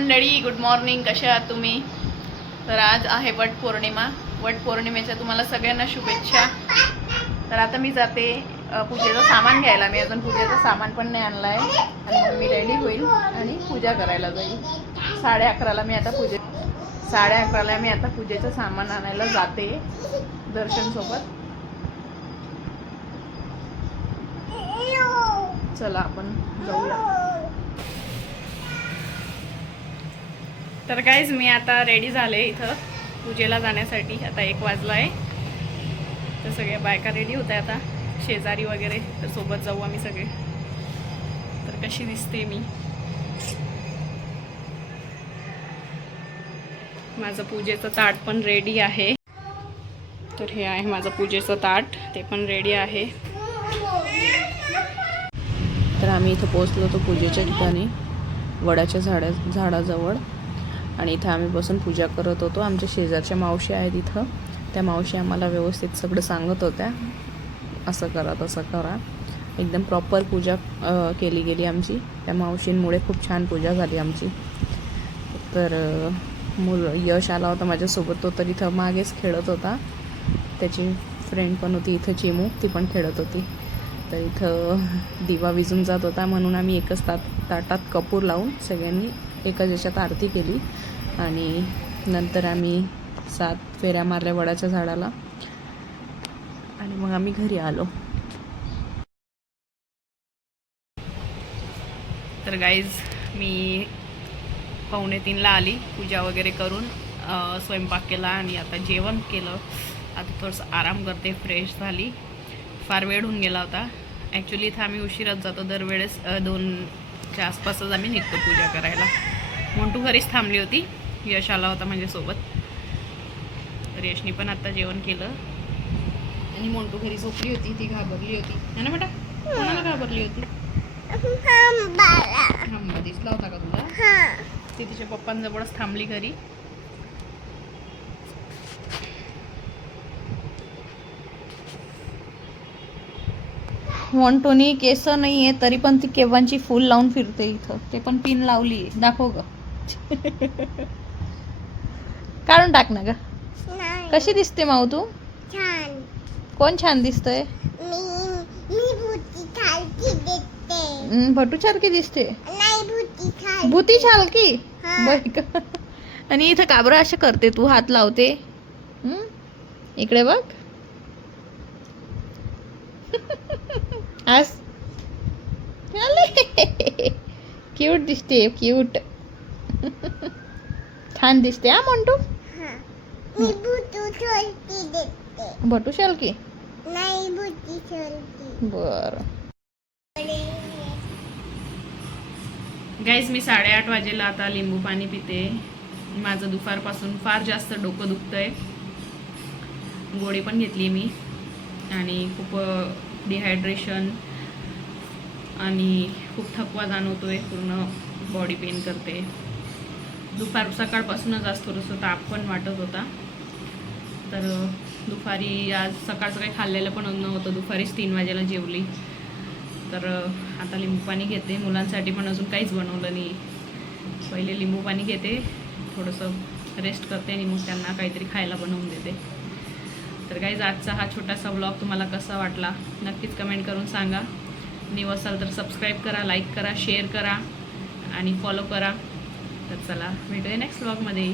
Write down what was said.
मंडळी, good morning. कशा आहात तुम्ही? तर आज आहे वटपौर्णिमा. वटपौर्णिमेच्या तुम्हाला सगळ्यांना शुभेच्छा. तर आता मी जाते पूजेचं सामान घ्यायला. मी अजून पूजेचं सामान पण नाही आणलं आहे आणि मग मी रेडी होईल आणि पूजा करायला जाईल. 11:30ला मी आता 11:30ला मी आता पूजेचं सामान आणायला जाते दर्शनसोबत. चला आपण जाऊया. तर गाईज मी आता रेडी झाले इथं पूजेला जाण्यासाठी. आता 1 वाजला आहे. तर सगळ्या बायका रेडी होत्या आता, शेजारी वगैरे. तर सोबत जाऊ आम्ही सगळे. तर कशी दिसते मी? माझं पूजेचं ताट पण रेडी आहे. तर हे आहे माझं पूजेचं ताट, ते पण रेडी आहे. तर आम्ही इथं पोहोचलो होतो पूजेच्या ठिकाणी, वडाच्या झाडाजवळ. आणि इथं आम्ही बसून पूजा करत होतो. आमच्या शेजारच्या मावशी आहेत इथं. त्या मावशी आम्हाला व्यवस्थित सगळं सांगत होत्या, असं करा तसं करा. एकदम प्रॉपर पूजा केली गेली आमची. त्या मावशींमुळे खूप छान पूजा झाली आमची. तर यश आला होता माझ्यासोबत. तो तर इथं मागेच खेळत होता. त्याची फ्रेंड पण होती इथं, चिमू, ती पण खेळत होती. तर इथं दिवा विजून जात होता, म्हणून आम्ही एकच ताटात कपूर लावून सगळ्यांनी एकाच याच्यात आरती केली. आणि नंतर आम्ही 7 फेऱ्या मारल्या वडाच्या झाडाला आणि मग आम्ही घरी आलो. तर गाईज मी 2:45ला आली, पूजा वगैरे करून स्वयंपाक केला आणि आता जेवण केलं. आता थोडंसं आराम करते, फ्रेश झाली. फार वेळ होऊन गेला होता. ॲक्च्युली इथं आम्ही उशिराच जातो दरवेळेस. 2च्या आसपासच आम्ही निघतो पूजा करायला. मोंटू घरीच थांबली होती, यश आला होता माझ्यासोबत. तर यशनी पण आता जेवण केलं आणि मोंटू घरी झोपली होती. ती घाबरली होती है ना बेटा? कोणाला घाबरली होती? हंबा दिसला होता का तुला? ती तिच्या पप्पांजवळच थांबली घरी. मोंटूनी केस नाही आहे तरी पण ती केव्हांची फुल लावून फिरते इथं. ते पण पिन लावली. दाखव ग. काढून टाक ना ग. कशी दिसते माऊ तू? छान. कोण छान दिसतंय? भटू सारखी दिसते. भूती छालकी. आणि इथं काबरा असं करते तू, हात लावते. इकडे बघ. आज क्यूट दिसते, क्यूट. छान दिसते हा मोंटू. भटू शालकी बर. गाईज मी 8:30 वाजेला आता लिंबू पाणी पिते. माझं दुपारपासून फार जास्त डोकं दुखतंय. गोळी पण घेतली मी आणि खूप डिहायड्रेशन आणि खूप थकवा जाणवतोय. पूर्ण बॉडी पेन करते. सकाळपासूनच आज थोडंसं ताप पण वाटत होता. तर दुपारी आज सकाळचं काही खाल्लेलं पण नव्हतं. दुपारीच 3 वाजेला जेवली. तर आता लिंबू पाणी घेते. मुलांसाठी पण अजून काहीच बनवलं नाही. पहिले लिंबू पाणी घेते, थोडंसं रेस्ट करते आणि मग त्यांना काहीतरी खायला बनवून देते. तर गाईज आजचा हा छोटासा व्लॉग तुम्हाला कसा वाटला नक्कीच कमेंट करून सांगा. न्यू असाल तर सबस्क्राईब करा, लाईक करा, शेअर करा आणि फॉलो करा. तर चला भेटूया नेक्स्ट व्लॉगमध्ये.